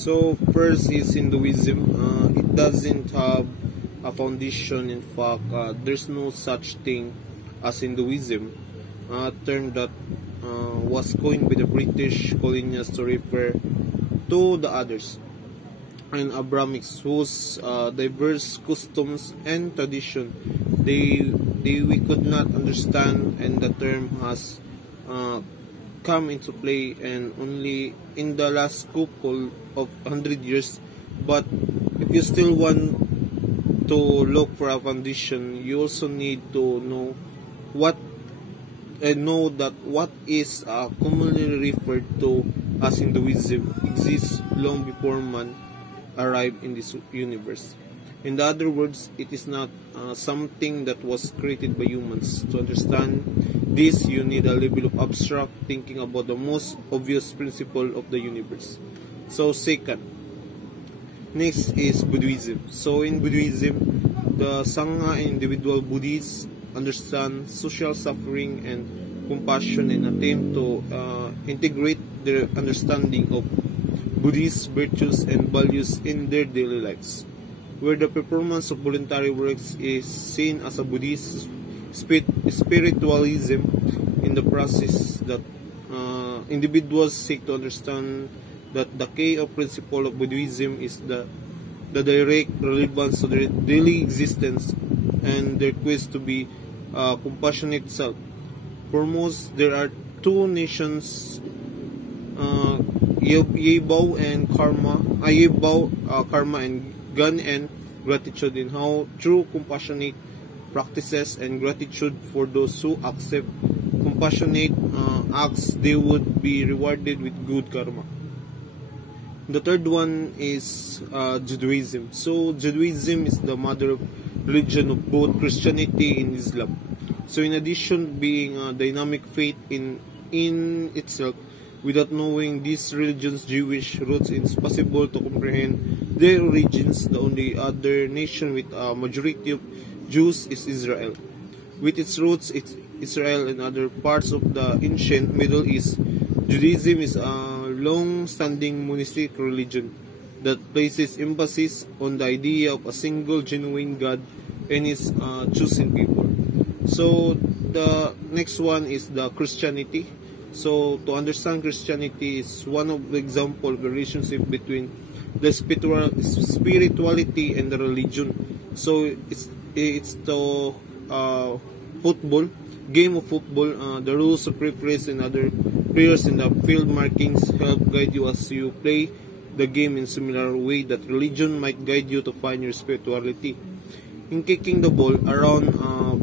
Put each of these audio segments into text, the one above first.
So first is Hinduism. It doesn't have a foundation. In fact, there's no such thing as Hinduism, a term that was coined by the British colonials to refer to the others and Abrahamics, whose diverse customs and tradition we could not understand, and the term has come into play and only in the last couple of 100 years. But if you still want to look for a foundation, you also need to know what that what is commonly referred to as Hinduism exists long before man arrived in this universe. In other words, it is not something that was created by humans. To understand this, you need a level of abstract thinking about the most obvious principle of the universe. So second, next is Buddhism. So in Buddhism, the Sangha and individual Buddhists understand social suffering and compassion and attempt to integrate their understanding of Buddhist virtues and values in their daily lives, where the performance of voluntary works is seen as a Buddhist spiritualism. In the process that individuals seek to understand that the key of principle of Buddhism is the direct relevance of their daily existence and their quest to be compassionate self. For most, there are two nations, Yebao and karma, karma and gun and gratitude, in how true compassionate practices and gratitude for those who accept compassionate acts, they would be rewarded with good karma. The third one is Judaism. So Judaism is the mother religion of both Christianity and Islam. So in addition being a dynamic faith in itself, without knowing these religions' Jewish roots, it's possible to comprehend their origins. The only other nation with a majority of Jews is Israel. With its roots in Israel and other parts of the ancient Middle East, Judaism is a long-standing monastic religion that places emphasis on the idea of a single genuine God and his chosen people. So the next one is the Christianity. So to understand Christianity is one of the example of the relationship between the spirituality and the religion. So it's the football game of football. The rules of referees and other players in the field markings help guide you as you play the game in similar way that religion might guide you to find your spirituality. In kicking the ball around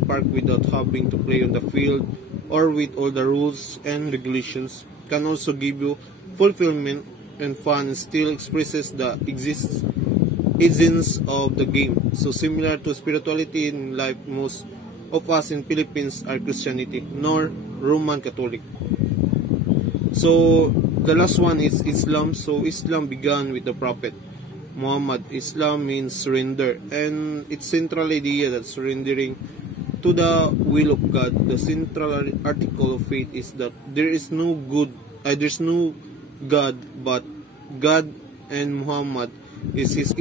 park without having to play on the field or with all the rules and regulations can also give you fulfillment and fun, and still expresses the essence of the game. So similar to spirituality in life, most of us in Philippines are Christianity nor Roman Catholic. So the last one is Islam. So Islam began with the Prophet Muhammad. Islam means surrender, and its central idea that surrendering to the will of God. The central article of faith is that there's no God but God, and Muhammad is his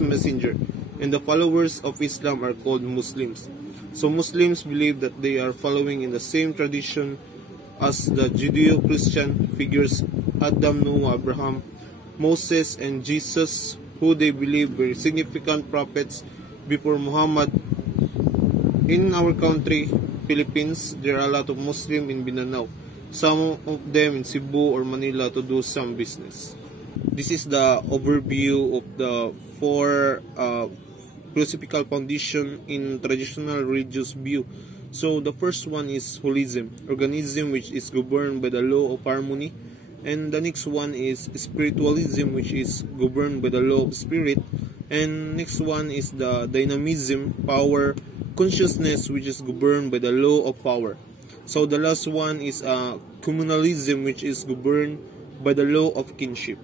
messenger, and the followers of Islam are called Muslims. So Muslims believe that they are following in the same tradition as the Judeo-Christian figures Adam, Noah, Abraham, Moses, and Jesus, who they believe were significant prophets before Muhammad. In our country, Philippines, there are a lot of Muslims in Mindanao, some of them in Cebu or Manila to do some business. This is the overview of the four philosophical foundation in traditional religious view. So the first one is holism, organism which is governed by the law of harmony. And the next one is spiritualism, which is governed by the law of spirit. And next one is the dynamism, power, consciousness, which is governed by the law of power. So the last one is communalism, which is governed by the law of kinship.